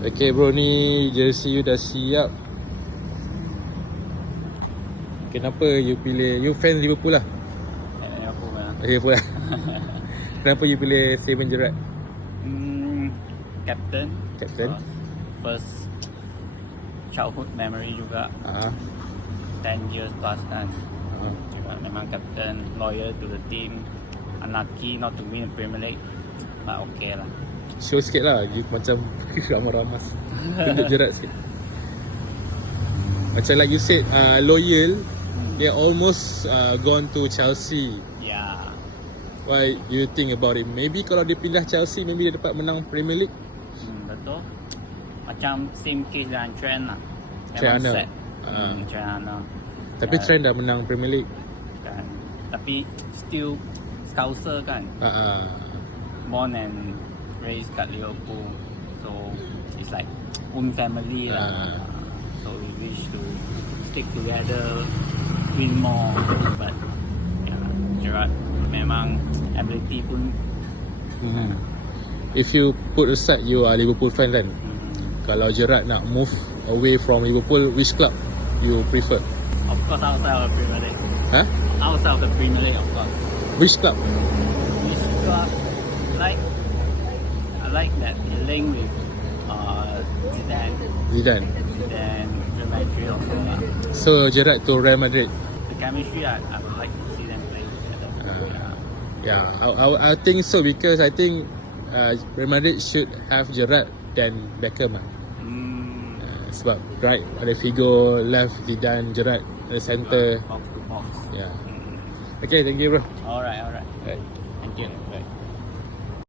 Okay bro, ni jersey you dah siap. Kenapa you pilih, you fan Liverpool lah? Liverpool lah. Liverpool lah. Kenapa you pilih Steven Gerrard? Captain. Captain? First childhood memory juga. 10 years plus kan. Juga memang captain, loyal to the team. Unlucky not to win the Premier League, but okay lah. Show sikit lah, you macam ramas-ramas. Tunjuk Gerrard sikit. Macam like you said, loyal. They almost gone to Chelsea. Yeah. Why you think about it? Maybe kalau dia pindah Chelsea, maybe dia dapat menang Premier League. Betul. Macam same case dengan Trent lah. Trent Memang Arnold. set. Trent Arnold. Tapi Trent dah menang Premier League. Kan. Tapi still Scouser kan. Born and raised kat Liverpool. So it's like own family lah. So we wish to stick together, win more. But yeah, Gerrard memang ability pun. If you put aside you are Liverpool fan kan, kalau Gerrard nak move away from Liverpool, which club you prefer? Of course outside of the Premier League. Huh? Outside of the Premier League, of course. Which club? Which club? I like that link with Zidane. Zidane. Zidane, Real Madrid also lah. So Gerrard to Real Madrid. The chemistry, I would like to see them play together. Yeah, I think so because I think Real Madrid should have Gerrard than Beckham. Sebab right ada Figo, left Zidane, Gerrard at the center. Box to box. Yeah. Okay, thank you bro. Alright. Right. Thank you. Right.